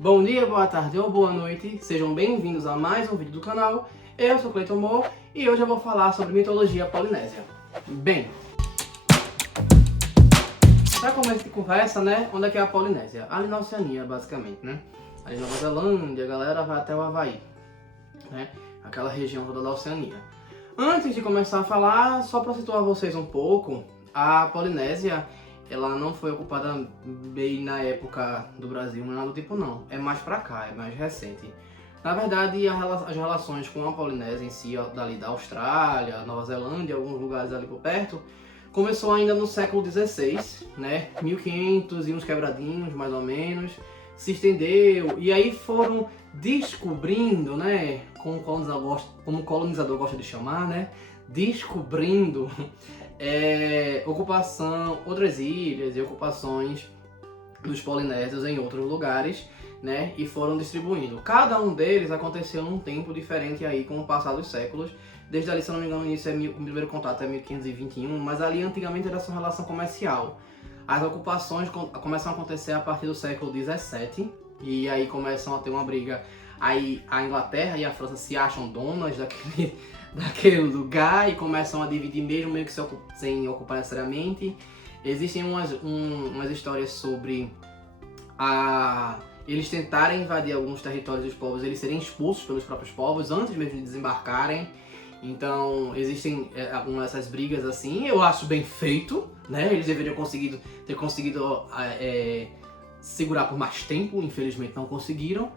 Bom dia, boa tarde ou boa noite, sejam bem-vindos a mais um vídeo do canal. Eu sou Cleiton Mo e hoje eu vou falar sobre mitologia polinésia. Bem, para começo de conversa, né, onde é que é a Polinésia? Ali na Oceania, basicamente, né? Ali na Nova Zelândia, a galera vai até o Havaí, né? Aquela região toda da Oceania. Antes de começar a falar, só para situar vocês um pouco, a Polinésia, ela não foi ocupada bem na época do Brasil, não é nada do tipo não. É mais pra cá, é mais recente. Na verdade, as relações com a Polinésia em si, dali da Austrália, Nova Zelândia, alguns lugares ali por perto, começou ainda no século XVI, né? 1500 e uns quebradinhos, mais ou menos. Se estendeu, e aí foram descobrindo, né? Como o colonizador gosta de chamar, né? Descobrindo ocupação, outras ilhas e ocupações dos polinésios em outros lugares, né? E foram distribuindo. Cada um deles aconteceu num tempo diferente aí com o passar dos séculos. Desde ali, se não me engano, o primeiro contato é 1521, mas ali antigamente era só relação comercial. As ocupações começam a acontecer a partir do século 17 e aí começam a ter uma briga. Aí a Inglaterra e a França se acham donas daquele lugar e começam a dividir mesmo meio que sem ocupar necessariamente. Existem umas histórias sobre eles tentarem invadir alguns territórios dos povos, eles serem expulsos pelos próprios povos antes mesmo de desembarcarem. Então existem algumas dessas brigas assim, eu acho bem feito, né? Eles deveriam ter conseguido segurar por mais tempo, infelizmente não conseguiram.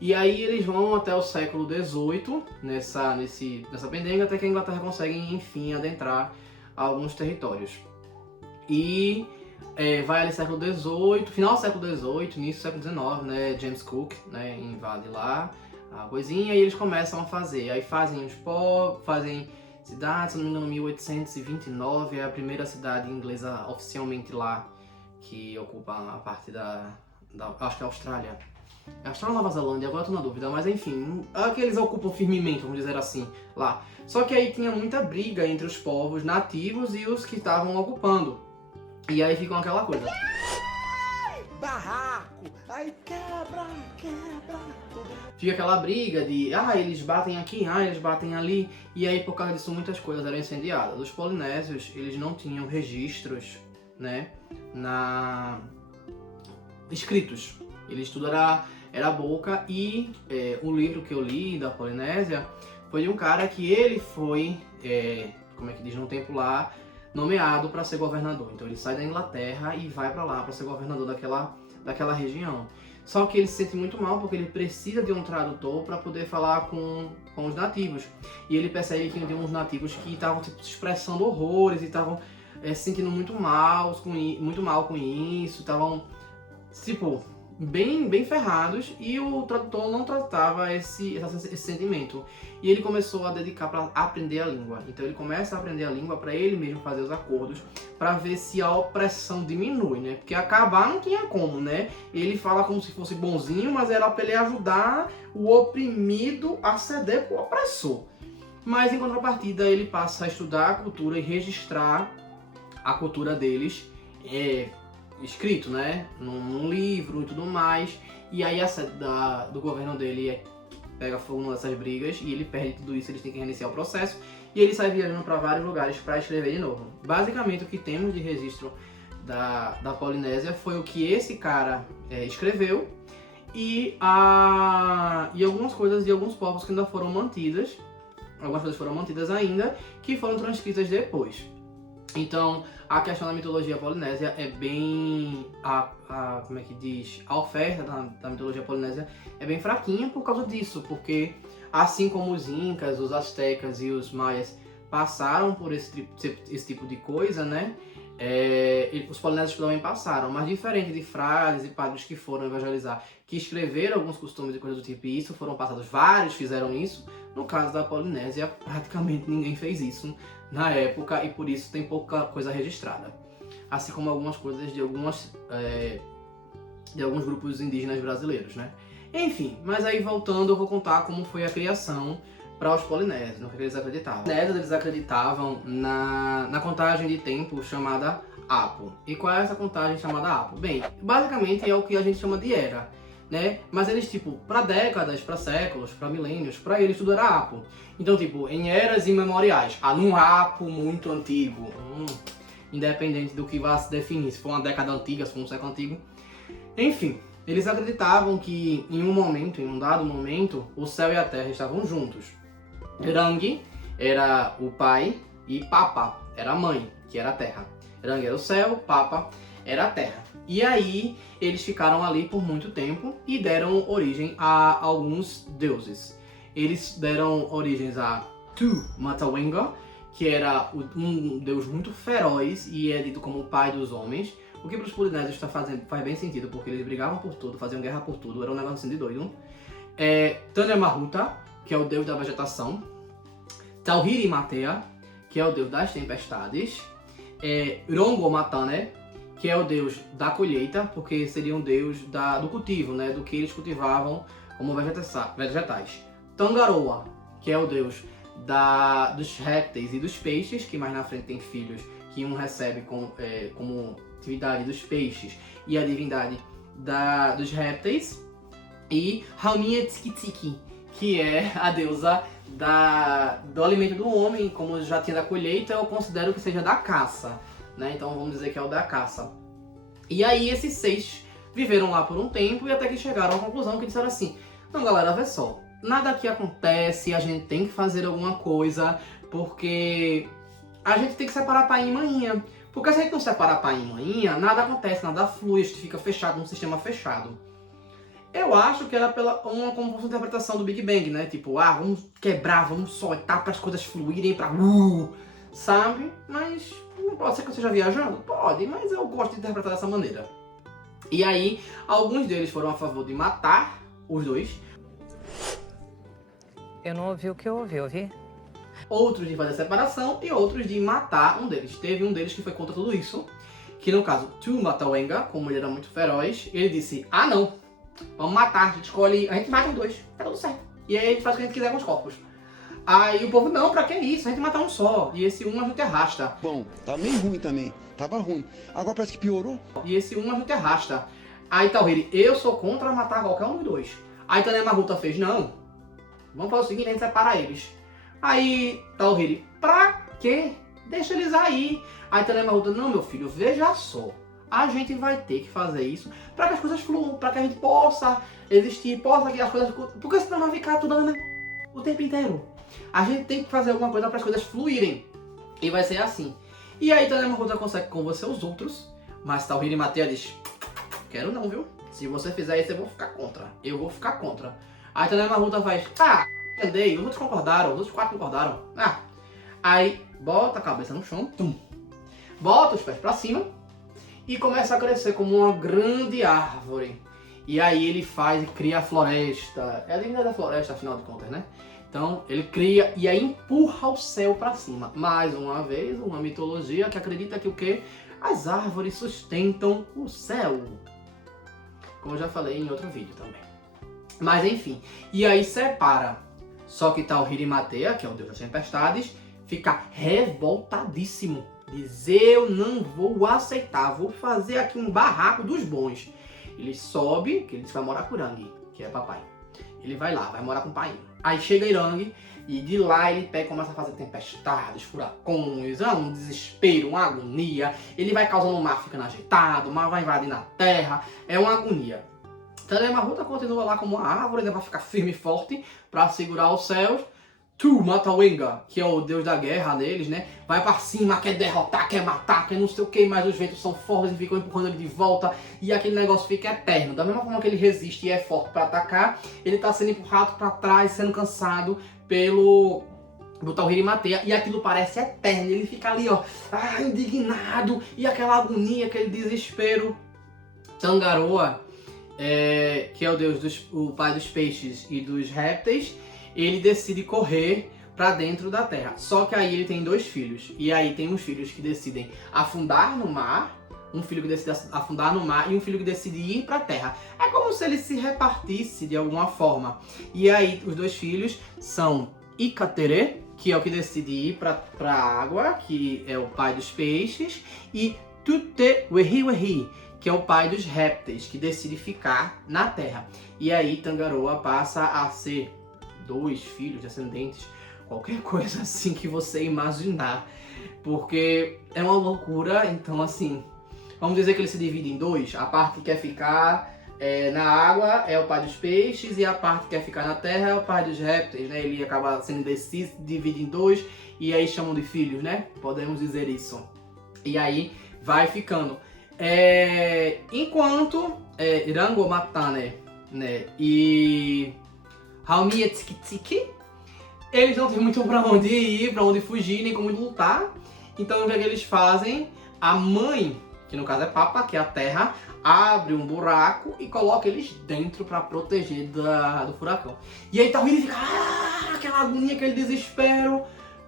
E aí eles vão até o século XVIII nessa pendenga, até que a Inglaterra consegue, enfim, adentrar alguns territórios. E vai ali século XVIII, final do século XVIII, início do século XIX, né? James Cook, né, invade lá a coisinha e eles começam a fazer. Aí fazem os povos, fazem cidades, se não me engano, 1829 é a primeira cidade inglesa oficialmente lá, que ocupa a parte acho que é a Austrália. É Austrália ou Nova Zelândia, agora eu tô na dúvida, mas enfim, é que eles ocupam firmemente, vamos dizer assim, lá. Só que aí tinha muita briga entre os povos nativos e os que estavam ocupando. E aí ficam aquela coisa. Barraco! Aí quebra! Fica aquela briga de, eles batem aqui, eles batem ali. E aí, por causa disso, muitas coisas eram incendiadas. Os polinésios, eles não tinham registros, né, escritos. Eles tudo era boca e o livro que eu li da Polinésia foi de um cara que ele foi, como é que diz, num tempo lá, nomeado para ser governador. Então ele sai da Inglaterra e vai para lá para ser governador daquela região. Só que ele se sente muito mal porque ele precisa de um tradutor para poder falar com os nativos. E ele percebe que tem uns nativos que estavam se expressando horrores e estavam se sentindo muito mal com isso, estavam tipo bem ferrados, e o tradutor não tratava esse sentimento. E ele começou a dedicar para aprender a língua. Então ele começa a aprender a língua para ele mesmo fazer os acordos, para ver se a opressão diminui, né? Porque acabar não tinha como, né? Ele fala como se fosse bonzinho, mas era para ele ajudar o oprimido a ceder pro opressor. Mas em contrapartida ele passa a estudar a cultura e registrar a cultura deles, escrito, né, num livro e tudo mais. E aí a sede do governo dele pega fogo numa dessas brigas e ele perde tudo isso, eles têm que reiniciar o processo e ele sai viajando para vários lugares para escrever de novo. Basicamente o que temos de registro da Polinésia foi o que esse cara escreveu e algumas coisas de alguns povos que ainda foram mantidas, algumas coisas foram mantidas ainda, que foram transcritas depois. Então, a questão da mitologia polinésia é bem, como é que diz, a oferta da mitologia polinésia é bem fraquinha por causa disso, porque assim como os incas, os astecas e os maias passaram por esse tipo de coisa, né, os polinésios também passaram, mas diferente de frades e padres que foram evangelizar, que escreveram alguns costumes e coisas do tipo, e isso foram passados, vários fizeram isso. No caso da Polinésia, praticamente ninguém fez isso na época e por isso tem pouca coisa registrada. Assim como algumas coisas de alguns grupos indígenas brasileiros, né? Enfim, mas aí voltando, eu vou contar como foi a criação para os polinésios, no que eles acreditavam. Os polinésios, eles acreditavam na contagem de tempo chamada Apo. E qual é essa contagem chamada Apo? Bem, basicamente é o que a gente chama de era. né? Mas eles, tipo, pra décadas, pra séculos, pra milênios, pra eles tudo era Apo. Então, tipo, em eras imemoriais, num Apo muito antigo, independente do que vá se definir, se for uma década antiga, se for um século antigo. Enfim, eles acreditavam que em um dado momento, o céu e a terra estavam juntos. Rangi era o pai e Papa era a mãe, que era a terra. Rangi era o céu, Papa era a terra. E aí eles ficaram ali por muito tempo e deram origem a alguns deuses. Eles deram origens a Tu Matawenga, que era um deus muito feroz e é dito como o pai dos homens. O que para os polinésios faz bem sentido, porque eles brigavam por tudo, faziam guerra por tudo, era um negócio assim de doido. Tanya Mahuta, que é o deus da vegetação. Tauhiri Matea, que é o deus das tempestades. Rongo Matane, que é o deus da colheita, porque seria um deus do cultivo, né, do que eles cultivavam como vegetais. Tangaroa, que é o deus dos répteis e dos peixes, que mais na frente tem filhos, que um recebe como divindade dos peixes e a divindade dos répteis. E Haumia Tskitiki, que é a deusa do alimento do homem, como já tinha da colheita, eu considero que seja da caça, né? Então vamos dizer que é o da caça. E aí esses 6 viveram lá por um tempo e até que chegaram à conclusão que disseram assim: não, galera, vê só, nada aqui acontece, a gente tem que fazer alguma coisa, porque a gente tem que separar pai e maninha. Porque se a gente não separar pai e maninha, nada acontece, nada flui, a gente fica fechado, num sistema fechado. Eu acho que era como fosse uma interpretação do Big Bang, né? Tipo, vamos quebrar, vamos soltar para as coisas fluírem, sabe? Mas não pode ser que eu esteja viajando? Pode, mas eu gosto de interpretar dessa maneira. E aí, alguns deles foram a favor de matar os dois. Eu não ouvi o que eu ouvi? Outros de fazer a separação e outros de matar um deles. Teve um deles que foi contra tudo isso, que no caso, Tu Matawenga, como ele era muito feroz, ele disse: não, vamos matar, a gente mata os dois, tá tudo certo. E aí a gente faz o que a gente quiser com os corpos. Aí o povo: não, pra que isso? A gente mata um só. E esse a gente arrasta. Bom, tá meio ruim também. Tava ruim. Agora parece que piorou. E esse a gente arrasta. Aí Tauhiri: eu sou contra matar qualquer um dos dois. Aí Tanya Mahuta fez: não, vamos fazer o seguinte, a gente separa eles. Aí Tauhiri: pra quê? Deixa eles aí. Aí Tanya Mahuta: não, meu filho, veja só. A gente vai ter que fazer isso para que as coisas fluam, para que a gente possa existir, possa que as coisas... Porque senão vai ficar tudo o tempo inteiro. A gente tem que fazer alguma coisa para as coisas fluírem. E vai ser assim. E aí Tanya Mahuta consegue convencer os outros, mas Tauhiri Matea diz: quero não, viu? Se você fizer isso, eu vou ficar contra. Eu vou ficar contra. Aí Tanya Mahuta faz: entendei, os outros concordaram, os outros 4 concordaram. Aí bota a cabeça no chão, bota os pés para cima, e começa a crescer como uma grande árvore. E aí ele cria a floresta. É a divindade da floresta, afinal de contas, né? Então ele cria e aí empurra o céu para cima. Mais uma vez, uma mitologia que acredita que o quê? As árvores sustentam o céu. Como eu já falei em outro vídeo também. Mas enfim, e aí separa. Só que Tauhiri Matea, que é o deus das tempestades, fica revoltadíssimo. Diz: eu não vou aceitar, vou fazer aqui um barraco dos bons. Ele sobe, que ele disse que vai morar com Rangi, que é papai. Ele vai lá, vai morar com o pai. Aí chega Irangi e de lá ele pega e começa a fazer tempestades, furacões, um desespero, uma agonia. Ele vai causando o mar ficando agitado, o mar vai invadindo a terra, é uma agonia. Tanya Mahuta continua lá como uma árvore, ele vai ficar firme e forte para segurar os céus. Tu Matawenga, que é o deus da guerra deles, né? Vai pra cima, quer derrotar, quer matar, quer não sei o que, mas os ventos são fortes e ficam empurrando ele de volta e aquele negócio fica eterno. Da mesma forma que ele resiste e é forte pra atacar, ele tá sendo empurrado pra trás, sendo cansado pelo Tauhiri Matea e aquilo parece eterno. Ele fica ali, indignado e aquela agonia, aquele desespero. Tangaroa, que é o pai dos peixes e dos répteis, ele decide correr para dentro da terra. Só que aí ele tem 2 filhos. E aí tem uns filhos que decidem afundar no mar, um filho que decide afundar no mar e um filho que decide ir para a terra. É como se ele se repartisse de alguma forma. E aí os 2 filhos são Ikatere, que é o que decide ir para a água, que é o pai dos peixes, e Tute Wehi Wehi, que é o pai dos répteis, que decide ficar na Terra. E aí Tangaroa passa a ser 2 filhos descendentes, qualquer coisa assim que você imaginar, porque é uma loucura. Então assim, vamos dizer que ele se divide em 2, a parte que quer ficar na água é o pai dos peixes e a parte que quer ficar na terra é o pai dos répteis, né? Ele acaba sendo indeciso, divide em 2 e aí chamam de filhos, né? Podemos dizer isso. E aí vai ficando. Enquanto Rango Matane, né, e Haumie Tiki Tiki, eles não têm muito pra onde ir, pra onde fugir, nem como lutar. Então o que é que eles fazem? A mãe, que no caso é Papa, que é a terra, abre um buraco e coloca eles dentro pra proteger do furacão. E aí Tawhiri fica aquela agonia, aquele desespero.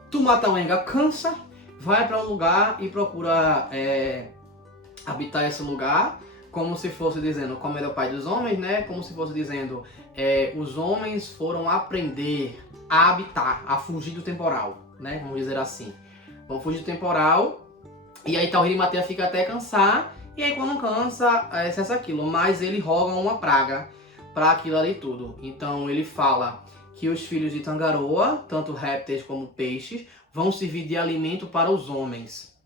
Tumatawenga cansa, vai pra um lugar e procura habitar esse lugar, como se fosse dizendo, como ele é o pai dos homens, né? Como se fosse dizendo, os homens foram aprender a habitar, a fugir do temporal, né? Vamos dizer assim. Vão fugir do temporal, e aí Tawhiri Matea fica até cansar, e aí quando cansa, cessa aquilo. Mas ele roga uma praga para aquilo ali tudo. Então ele fala que os filhos de Tangaroa, tanto répteis como peixes, vão servir de alimento para os homens,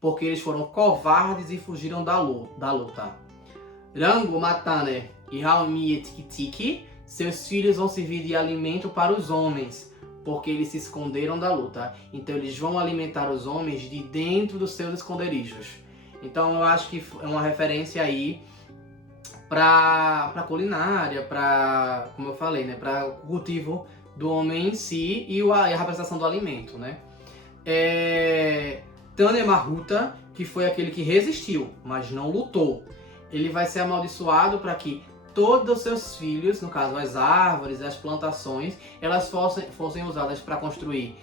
porque eles foram covardes e fugiram da luta. Rango Matane e Haumie Tiki Tiki, seus filhos vão servir de alimento para os homens, porque eles se esconderam da luta. Então eles vão alimentar os homens de dentro dos seus esconderijos. Então eu acho que é uma referência aí para culinária, para, como eu falei, né, para o cultivo do homem em si e a representação do alimento, né? Tane Mahuta, que foi aquele que resistiu, mas não lutou. Ele vai ser amaldiçoado para que todos os seus filhos, no caso as árvores, as plantações, elas fossem usadas para construir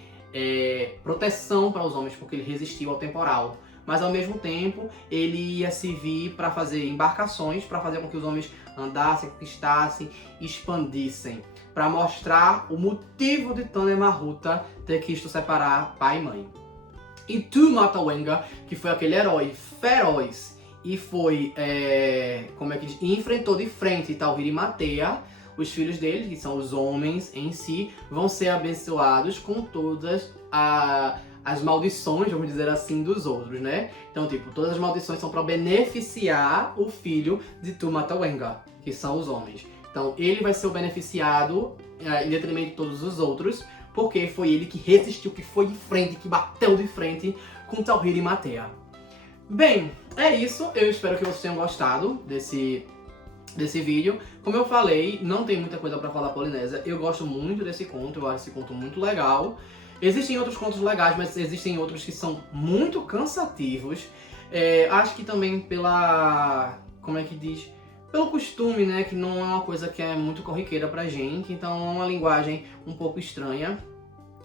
proteção para os homens, porque ele resistiu ao temporal. Mas ao mesmo tempo ele ia servir para fazer embarcações, para fazer com que os homens andassem, conquistassem, expandissem, para mostrar o motivo de Tane Mahuta ter quis separar pai e mãe. E Tumatawenga, que foi aquele herói feroz e foi, e enfrentou de frente Tawhiri Matea, os filhos dele, que são os homens em si, vão ser abençoados com todas as maldições, vamos dizer assim, dos outros, né? Então, tipo, todas as maldições são para beneficiar o filho de Tumatawenga, que são os homens. Então, ele vai ser o beneficiado em detrimento de todos os outros, porque foi ele que resistiu, que foi de frente, que bateu de frente com Tawhiri Matea. Bem, é isso. Eu espero que vocês tenham gostado desse vídeo. Como eu falei, não tem muita coisa pra falar Polinésia. Eu gosto muito desse conto, eu acho esse conto muito legal. Existem outros contos legais, mas existem outros que são muito cansativos. Acho que também pelo costume, né, que não é uma coisa que é muito corriqueira pra gente, então é uma linguagem um pouco estranha,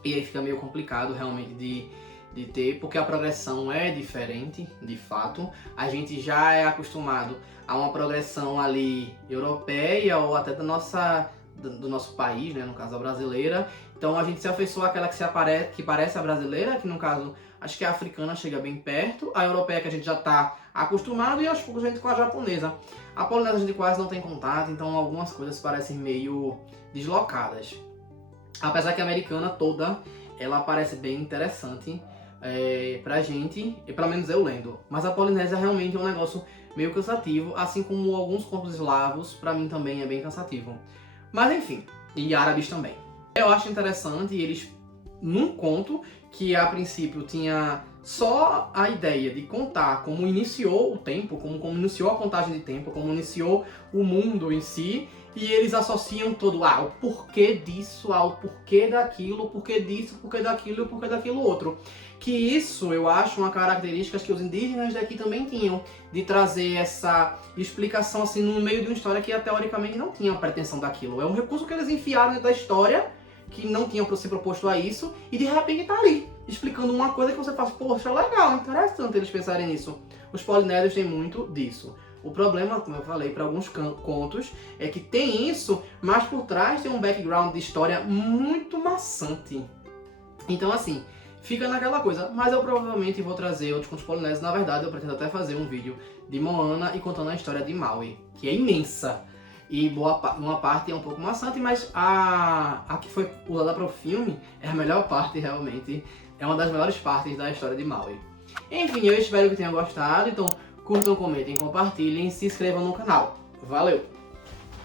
e aí fica meio complicado realmente de ter, porque a progressão é diferente, de fato. A gente já é acostumado a uma progressão ali europeia ou até do nosso país, né, no caso a brasileira. Então a gente se afeiçoa àquela que parece a brasileira, que no caso acho que a africana chega bem perto, a europeia que a gente já está acostumado e aos poucos a gente com a japonesa. A polinésia a gente quase não tem contato, então algumas coisas parecem meio deslocadas. Apesar que a americana toda, ela parece bem interessante pra gente, e pelo menos eu lendo. Mas a polinésia realmente é um negócio meio cansativo, assim como alguns contos eslavos, pra mim também é bem cansativo. Mas enfim, e árabes também. Eu acho interessante eles, num conto que a princípio tinha só a ideia de contar como iniciou o tempo, como iniciou a contagem de tempo, como iniciou o mundo em si, e eles associam todo o porquê disso, o porquê daquilo, o porquê disso, o porquê daquilo e o porquê daquilo outro. Que isso eu acho uma característica que os indígenas daqui também tinham, de trazer essa explicação assim no meio de uma história que teoricamente não tinha a pretensão daquilo. É um recurso que eles enfiaram dentro da história, que não tinham se proposto a isso, e de repente tá ali, explicando uma coisa que você fala, poxa, legal, interessante eles pensarem nisso. Os polinésios têm muito disso. O problema, como eu falei, para alguns contos, é que tem isso, mas por trás tem um background de história muito maçante. Então assim, fica naquela coisa. Mas eu provavelmente vou trazer outros contos polinésios. Na verdade, eu pretendo até fazer um vídeo de Moana e contando a história de Maui, que é imensa. E uma parte é um pouco maçante, mas a que foi usada para o filme é a melhor parte, realmente. É uma das melhores partes da história de Maui. Enfim, eu espero que tenham gostado. Então, curtam, comentem, compartilhem e se inscrevam no canal. Valeu!